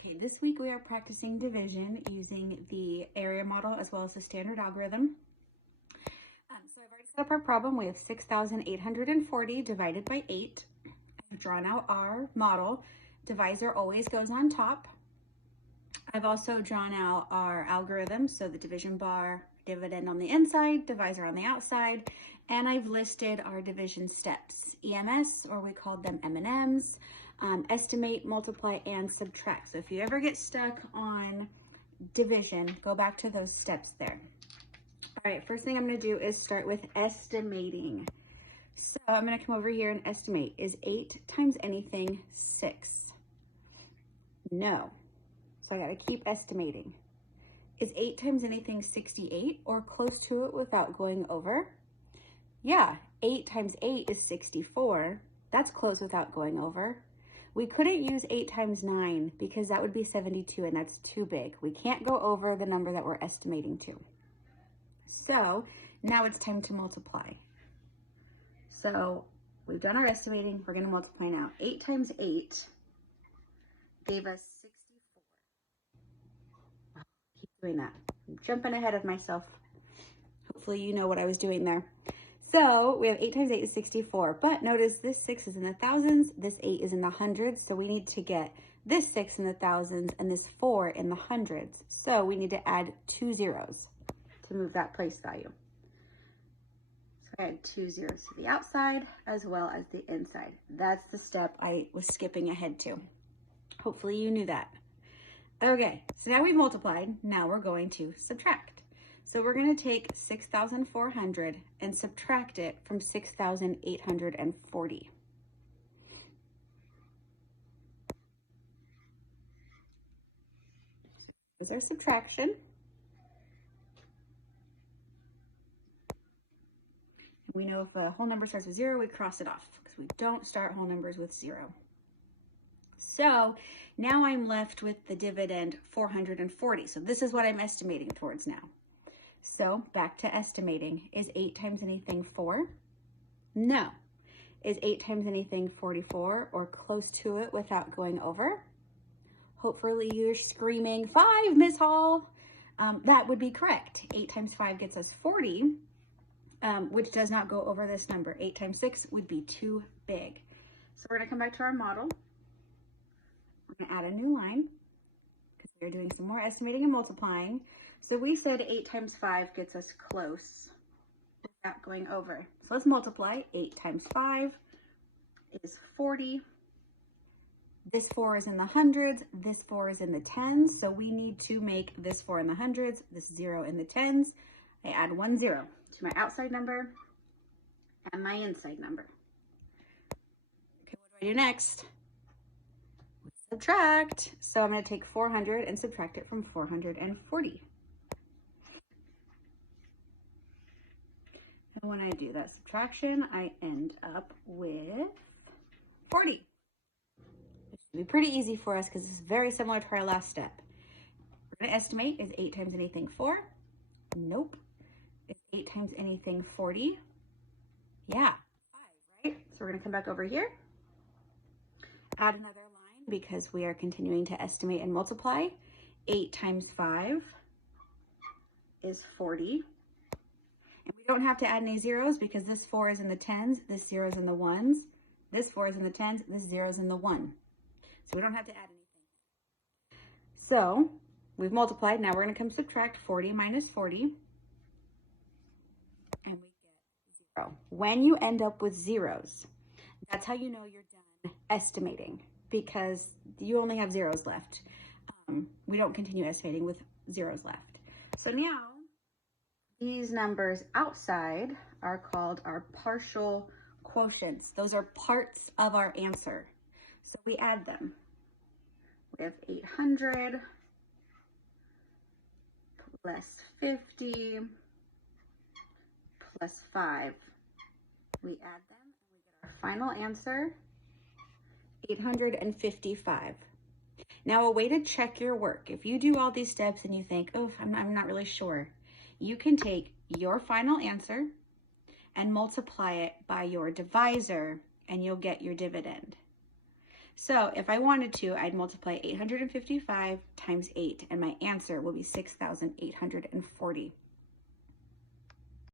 Okay, this week we are practicing division using the area model as well as the standard algorithm. So I've already set up our problem. We have 6,840 divided by 8. I've drawn out our model. Divisor always goes on top. I've also drawn out our algorithm, so the division bar, dividend on the inside, divisor on the outside, and I've listed our division steps, EMS, or we called them M&Ms, estimate, multiply, and subtract. So if you ever get stuck on division, go back to those steps there. All right, first thing I'm going to do is start with estimating. So I'm going to come over here and estimate. Is 8 times anything 6? No. So I got to keep estimating. Is 8 times anything 68 or close to it without going over? Yeah, 8 times 8 is 64. That's close without going over. We couldn't use 8 times 9 because that would be 72 and that's too big. We can't go over the number that we're estimating to. So now it's time to multiply. So we've done our estimating. We're going to multiply now. 8 times 8 gave us 64. Keep doing that. I'm jumping ahead of myself. Hopefully you know what I was doing there. So we have 8 times 8 is 64, but notice this 6 is in the thousands, this 8 is in the hundreds, so we need to get this 6 in the thousands and this 4 in the hundreds. So we need to add 2 zeros to move that place value. So I add 2 zeros to the outside as well as the inside. That's the step I was skipping ahead to. Hopefully you knew that. Okay, so now we've multiplied, now we're going to subtract. So we're going to take 6,400 and subtract it from 6,840. Here's our subtraction. And we know if a whole number starts with 0, we cross it off because we don't start whole numbers with 0. So now I'm left with the dividend 440. So this is what I'm estimating towards now. So back to estimating. Is 8 times anything 4? No. Is 8 times anything 44 or close to it without going over? Hopefully you're screaming, 5, Miss Hall. That would be correct. 8 times 5 gets us 40, which does not go over this number. 8 times 6 would be too big. So we're going to come back to our model. We're going to add a new line because we're doing some more estimating and multiplying. So we said 8 times 5 gets us close without going over. So let's multiply. 8 times 5 is 40. This 4 is in the hundreds. This 4 is in the tens. So we need to make this 4 in the hundreds, this 0 in the tens. I add 1 0 to my outside number and my inside number. Okay, what do I do next? Subtract. So I'm going to take 400 and subtract it from 440. And when I do that subtraction, I end up with 40. It should be pretty easy for us because it's very similar to our last step. We're going to estimate. Is 8 times anything 4? Nope. Is 8 times anything 40? Yeah, 5, right? So we're going to come back over here, add another line because we are continuing to estimate and multiply. 8 times 5 is 40. And we don't have to add any zeros because this 4 is in the tens, this 0 is in the ones, this 4 is in the tens, this 0 is in the 1. So we don't have to add anything. So we've multiplied. Now we're going to come subtract 40 minus 40. And we get 0. When you end up with zeros, that's how you know you're done estimating because you only have zeros left. We don't continue estimating with zeros left. So now these numbers outside are called our partial quotients. Those are parts of our answer. So we add them. We have 800 plus 50 plus 5. We add them and we get our final answer, 855. Now a way to check your work, if you do all these steps and you think, oh, I'm not really sure, you can take your final answer and multiply it by your divisor and you'll get your dividend. So if I wanted to, I'd multiply 855 times 8, and my answer will be 6,840.